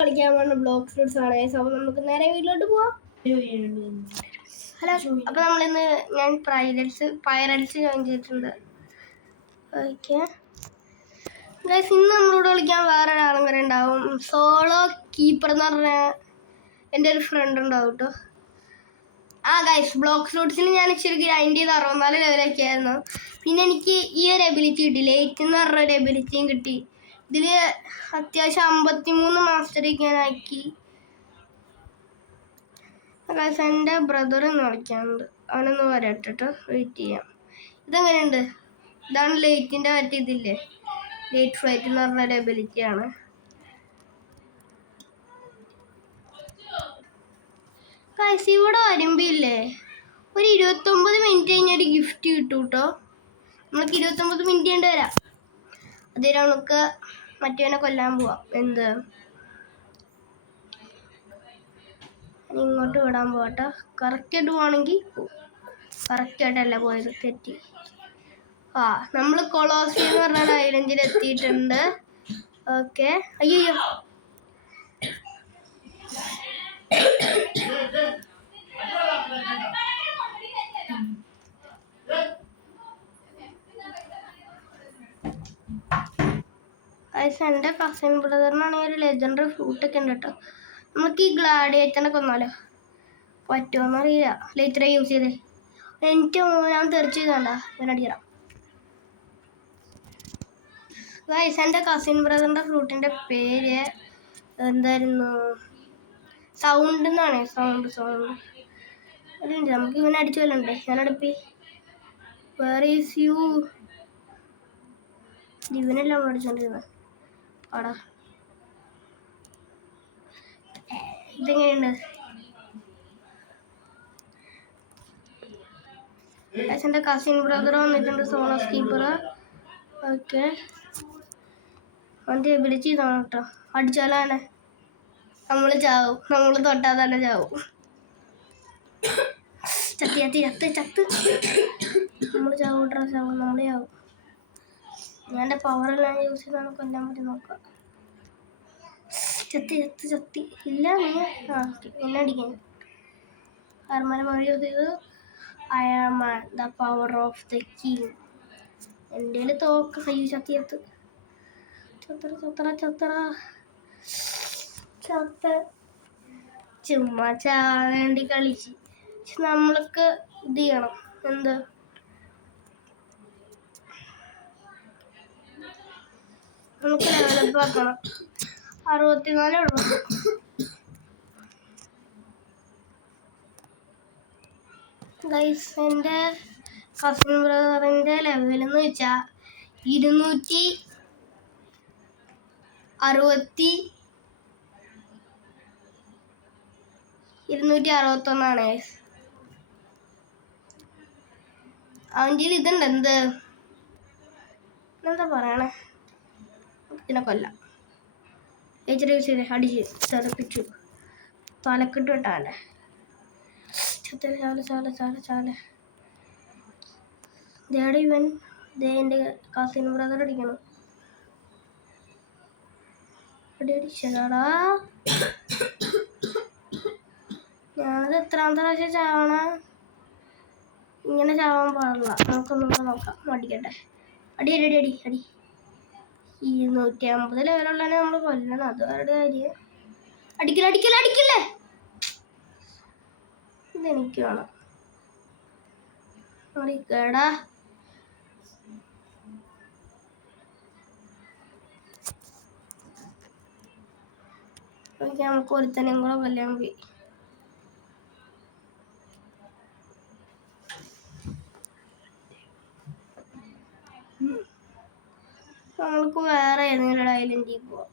കളിക്കാൻ പോകുന്ന block fruits ആണ്. അപ്പോൾ നമുക്ക് നേരെ വീട്ടിലോട്ട് പോവാം. ഹലോ, അപ്പോൾ നമ്മളിന്ന് ഞാൻ പൈററ്റ്സ് ജോയിൻ ചെയ്തിട്ടുണ്ട്. ഓക്കെ ഗൈസ്, ഇന്ന് നമ്മളോട് കളിക്കാൻ വേറെ ഒരാളും കൂടെ ഉണ്ടാവും. സോളോ കീപ്പർ എന്ന് പറഞ്ഞ എൻ്റെ ഒരു ഫ്രണ്ട് ഉണ്ടാവും കേട്ടോ. ഗൈസ്, ബ്ലോക്ക് ഫ്രൂട്ട്സിന് ഞാൻ ഇച്ചിരി ഗ്രൈൻഡ് ചെയ്ത് 64 ലെവലൊക്കെ ആയിരുന്നു. പിന്നെ എനിക്ക് ഈ ഒരു എബിലിറ്റി കിട്ടി, ലേറ്റ് എന്ന് പറഞ്ഞ ഒരു എബിലിറ്റിയും കിട്ടി. ഇതിൽ അത്യാവശ്യം 53 മാസ്റ്ററൊക്കെ ഞാൻ ആക്കി. ഗൈസ്, എൻ്റെ ബ്രദർ ഒന്ന് കളിക്കാനുണ്ട്, അവനൊന്ന് വരട്ടിട്ട് വെയിറ്റ് ചെയ്യാം. ഇതെങ്ങനെയുണ്ട്? ഇതാണ് ലേറ്റിൻ്റെ മറ്റേ ഇതില്ലേ, ലേറ്റ് ഫ്ലൈറ്റ് എന്ന് പറഞ്ഞൊരു എബിലിറ്റിയാണ്. ഗൈസ്, ഇവിടെ വരുമ്പില്ലേ ഒരു 29 മിനിറ്റ് കഴിഞ്ഞൊരു ഗിഫ്റ്റ് കിട്ടും കേട്ടോ. നമുക്ക് 29 മിനിറ്റ് കൊണ്ട് വരാം. അതേ നമുക്ക് മറ്റവനെ കൊല്ലാൻ പോവാം. എന്ത് ഇങ്ങോട്ട് വിടാൻ പോകട്ടോ. കറക്റ്റായിട്ട് പോകണമെങ്കിൽ കറക്റ്റായിട്ടല്ല പോയത്, തെറ്റി. നമ്മൾ കൊളോസി എന്ന് പറഞ്ഞ ഐലൻഡിൽ എത്തിയിട്ടുണ്ട്. ഓക്കെ, അയ്യോ എൻ്റെ കസിൻ ബ്രദറിനാണെങ്കിൽ ഒരു ലെജൻഡറി ഫ്രൂട്ടൊക്കെ ഉണ്ട് കേട്ടോ. നമുക്ക് ഈ ഗ്ലാഡിയേറ്ററിനെ കൊന്നാലോ? പറ്റുമോന്നറിയില്ല. ലേറ്ററെ യൂസ് ചെയ്തേ എനിക്ക് ഞാൻ തെറിച്ച് ചെയ്തണ്ട ഇവനടിക്കണം. ഗൈസ്, എൻ്റെ കസിൻ ബ്രദറിൻ്റെ ഫ്രൂട്ടിൻ്റെ പേര് എന്തായിരുന്നു? സൗണ്ട് എന്നാണ്. സൗണ്ട് അതുണ്ട്. നമുക്ക് ഇവനെ അടിച്ചു കൊല്ലണ്ടേ? ഞാനടുപ്പി വേറെ ഈസ് യു. ഇവനെല്ലാം നമ്മൾ അടിച്ചോണ്ടിരുന്നത്. ആടാ, ഇതെങ്ങനെയുണ്ട്? എൻ്റെ കസിൻ ബ്രദർ വന്നിട്ടുണ്ട്, സോളോ കീപ്പർ. ഓക്കെ, അവൻ്റെ എബിലിറ്റി ഇതാണ് കേട്ടോ. അടിച്ചാലാണ് നമ്മൾ ചാവും, നമ്മൾ തൊട്ടാൽ തന്നെ ചാവും. ചത്ത് നമ്മൾ ചാവൂട്ടാ, ചാവും, നമ്മളെ ചാവും. ഞാൻ എൻ്റെ പവറെല്ലാം യൂസ് ചെയ്താണ് കൊല്ലാൻ പറ്റി നോക്കാം. ചത്തി ഇല്ല നീ. എന്നെ അടിക്കാൻ ആർമാരെ പവർ യൂസ് ചെയ്ത്. I am the power of the king. എൻ്റെ തോക്ക്. അയ്യോ, ചത്ത ചുമ്മാ ചാവേണ്ടി കളിച്ച്. നമ്മൾക്ക് ഇത് ചെയ്യണം. എന്ത്? നമുക്ക് ഡെവലപ്പ് ആക്കണം. 64 ഉള്ളൂ. ഗൈസ്, എൻ്റെ കസിൻ ബ്രദറിൻ്റെ ലെവലെന്ന് വെച്ചാൽ 261 ഗൈസ്. അവൻ്റെ ഇതുണ്ട്. എന്താ പറയണേ? ഇതിനെ കൊല്ലാം. ഏച്ചറി യൂസ് ചെയ്തേ, അടിച്ച് തെറിപ്പിച്ചു. തലക്കിട്ട് വിട്ടാൻ്റെ ചാല. ദേടെ ഇവൻ എൻ്റെ കസിൻ ബ്രദർ അടിക്കണം. അടിച്ചതാടാ. ഞാനത് എത്രാമത്തെ പ്രാവശ്യം ചാവണ? ഇങ്ങനെ ചാവാൻ പാടില്ല. നമുക്കൊന്നും നോക്കാം. അടിക്കട്ടെ. അടി 250 ലെവലുള്ളതിനെ നമ്മൾ കൊല്ലണം. അത് അവരുടെ കാര്യം. അടിക്കില്ലേ. ഇതെനിക്ക് വേണം. കേടാ. നമുക്ക് ഒരുത്തനെയും കൂടെ കൊല്ലാൻ പോയി. നമ്മൾക്ക് വേറെ ഏതെങ്കിലും ഐലൻഡിൽ പോവാം.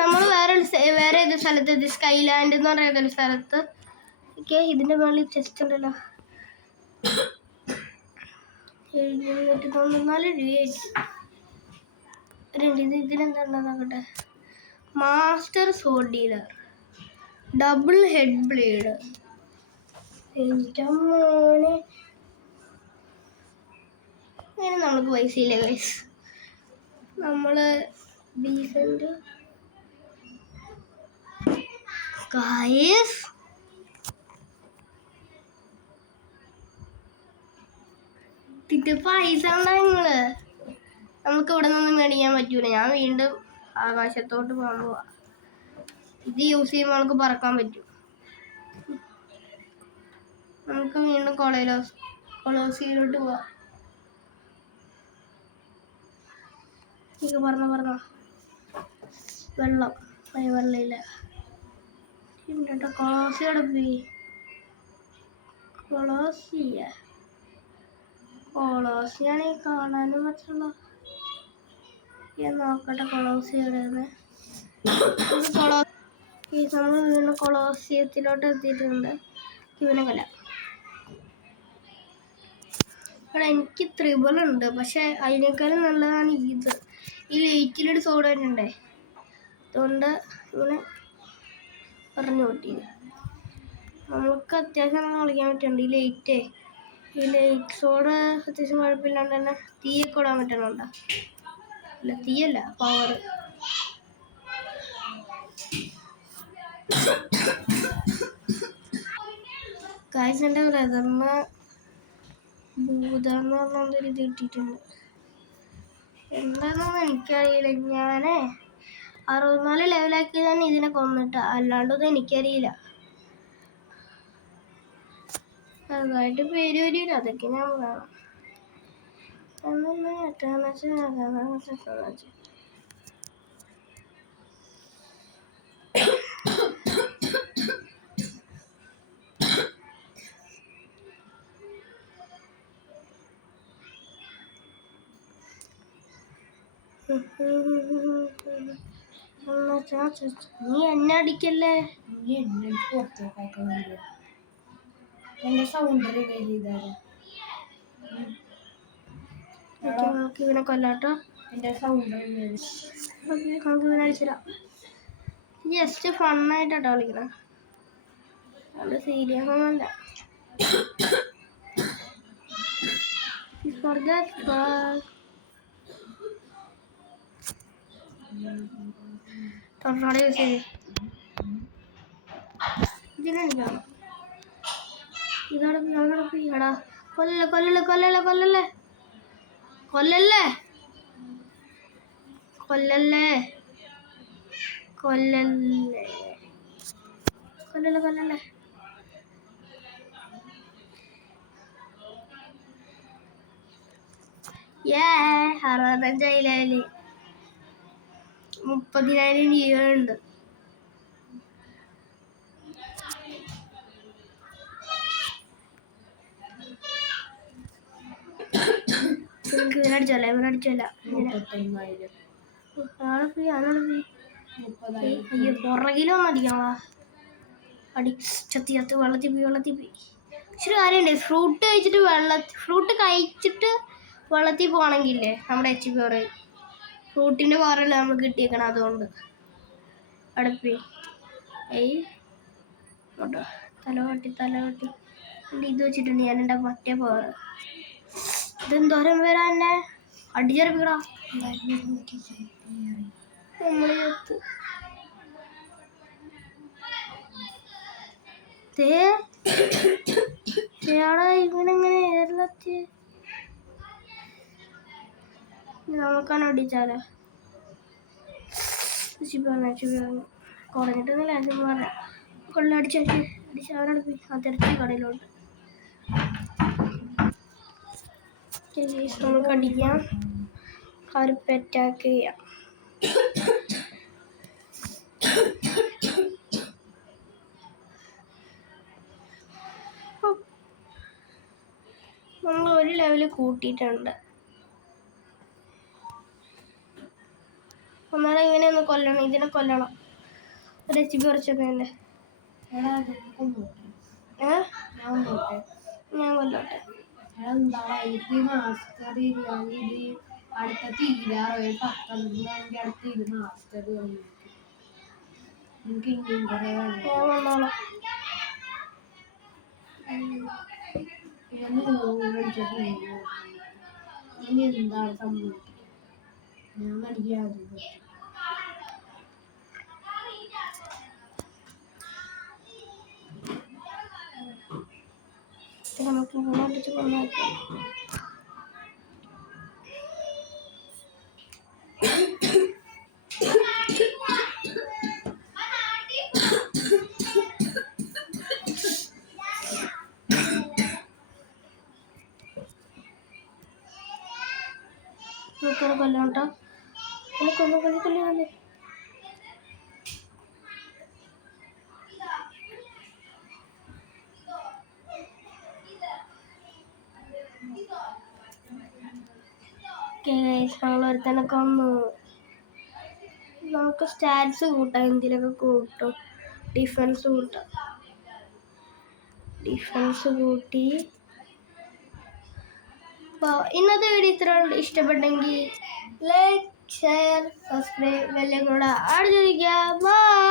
നമ്മൾ വേറെ ഏത് സ്ഥലത്ത്, സ്കൈലാൻഡ് എന്ന് പറയുന്ന ഒരു സ്ഥലത്ത്. ഓക്കെ, ഇതിൻ്റെ മുകളിൽ ചെസ്റ്റ് ഉണ്ടല്ലോ. 794 രൂപയായിട്ട്. ഇതിലെന്താ? Master sword dealer, double head blade. എൻ്റെ മോനെ, നമ്മൾക്ക് പൈസ ഇല്ല ഗൈസ്. നമ്മള് ഡീസന്റ് ഗൈസ് പൈസ ഉണ്ടോ നിങ്ങള്? നമുക്ക് ഇവിടെ നിന്നും മേടിക്കാൻ പറ്റൂല. ഞാൻ വീണ്ടും ആകാശത്തോട്ട് പോകാൻ പോവാ. ഇത് യൂസ് ചെയ്യുമ്പോൾ നമുക്ക് പറക്കാൻ പറ്റും. നമുക്ക് വീണ്ടും കൊളോസിയിലോട്ട് പോവാം. പറഞ്ഞോ വെള്ളം വെള്ളമില്ല. കൊളോസിയോടെ പോയി. കൊളോസിയാണെങ്കിൽ കാണാനും പറ്റുള്ള. ഞാൻ നോക്കട്ടെ കൊളോസിയുടെ. നമ്മൾ വീണ്ടും കൊളോസിയത്തിലോട്ട് എത്തിയിട്ടുണ്ട്. ഇവനെ കൊല്ല. ഇവിടെ എനിക്ക് ത്രിബലുണ്ട്, പക്ഷെ അതിനേക്കാളും നല്ലതാണ് ഇത്. ഈ ലൈറ്റിലൊരു സോഡ് തന്നെ. അതുകൊണ്ട് ഇങ്ങനെ പറഞ്ഞു കൂട്ടിയില്ല. നമുക്ക് അത്യാവശ്യം കളിക്കാൻ പറ്റുന്നുണ്ട്. ഈ ലൈറ്റ് സോഡ് അത്യാവശ്യം കുഴപ്പമില്ലാണ്ട് തന്നെ തീയൊക്കെ ഇടാൻ പറ്റണുണ്ടോ? അല്ല, തീയല്ല, പവർ. ഗൈസ്, എൻ്റെ ബ്രദറിന് ഭൂതമെന്ന് പറഞ്ഞൊരു ഇത് കിട്ടിയിട്ടുണ്ട്. എന്താണെന്ന് എനിക്കറിയില്ല. ഞാൻ 64 ലെവലാക്കി തന്നെ ഇതിനെ കൊന്നിട്ടാ. അല്ലാണ്ടൊന്നും എനിക്കറിയില്ല. അതായിട്ട് പേര് വരില്ല. അതൊക്കെ ഞാൻ പറയാം. നീ എന്നെ അടിക്കല്ലേ. നീ എന്നെ പുറത്തേക്കാക്കുന്നില്ല. എന്റെ സൗണ്ട് റിവീൽ ചെയ്താലോ? നമുക്ക് ഇവനെ കൊല്ലാട്ടോ. എന്റെ സൗണ്ട് നമുക്ക് ഇവനെ അടിച്ചിടാം. ജസ്റ്റ് ഫണ്ണായിട്ടാട്ടോ കളിക്കണം. അത് സീരിയസ് ഒന്നുമല്ല. തൊട്ടാടെ യൂസ് ചെയ്ത് ഇതിനെനിക്കാണ്. ഇതോടെ എടാ കൊല്ലല്ലേ കൊല്ലല്ലേ കൊല്ലല്ലേ കൊല്ലല്ലേ കൊല്ലല്ലേ കൊല്ലല്ലേ കൊല്ലല്ലേ കൊല്ലല്ലേ. 65,000 30,000 ജീവനുണ്ട്. ഇവനടിച്ചല്ല അയ്യോ, പുറകിലൊന്നും അടിക്കണ അടി. ചത്തി വെള്ളത്തിൽ പോയി. പക്ഷെ കാര്യമുണ്ട്, ഫ്രൂട്ട് കഴിച്ചിട്ട് വെള്ളത്തിൽ പോകണമെങ്കിലേ നമ്മുടെ HP കുറയും. ഫ്രൂട്ടിൻ്റെ പവറല്ല നമുക്ക് കിട്ടിയേക്കണം. അതുകൊണ്ട് അടുപ്പി കേട്ടോ. തലവട്ടി ഇത് വെച്ചിട്ടുണ്ട് ഞാൻ എൻ്റെ മറ്റേ പവർ. ഇതെന്തോരം പേരാ എന്നെ അടിച്ചേർപ്പിക്കടാ. ഇവനെങ്ങനെ ഏറിലെത്തി? നമുക്കാണ് അടിച്ചാലോ. കുറഞ്ഞിട്ടൊന്നുമില്ല. പറഞ്ഞ കൊള്ളടിച്ചവനോട് പോയി ആ തിരക്കി കടയിലോട്ട് നമുക്ക് അടിക്കാം. അവർക്ക് അറ്റാക്ക് ചെയ്യാം. നമ്മൾ ഒരു ലെവല് കൂട്ടിയിട്ടുണ്ട്. ഒന്നാളെ ഇങ്ങനെ ഒന്ന് കൊല്ലണം. ഇതിനെ കൊല്ലണം. ഒരു HP കുറച്ചൊക്കെ ഉണ്ട്. ഞാൻ കൊല്ലോട്ടെ. അടുത്ത തീരാറോ 10 അടുത്ത് മാസ്റ്റർ എനിക്ക് ഇനിയും കുറേ വന്നോളാം. എന്താണ് സംഭവം? ഞാൻ പഠിക്കാതെ നമുക്ക് ഇങ്ങോട്ട് പോകാം. കൊല്ലം കേട്ടോ, കൊല്ലം. ഒരുത്തനെ കൊന്നു. നമുക്ക് സ്റ്റാറ്റ്സ് കൂട്ടാം, എന്തിനൊക്കെ കൂട്ടും. ഡിഫൻസ് കൂട്ടാം. ഡിഫൻസ് കൂട്ടി. അപ്പോൾ ഇന്നത്തെ വീഡിയോ ഇത്ര ഇഷ്ടപ്പെട്ടെങ്കിൽ ലൈക്ക്, ഷെയർ, സബ്സ്ക്രൈബ്, എല്ലാം കൂടെ ആഡ് ചോദിക്കുക. ബൈ.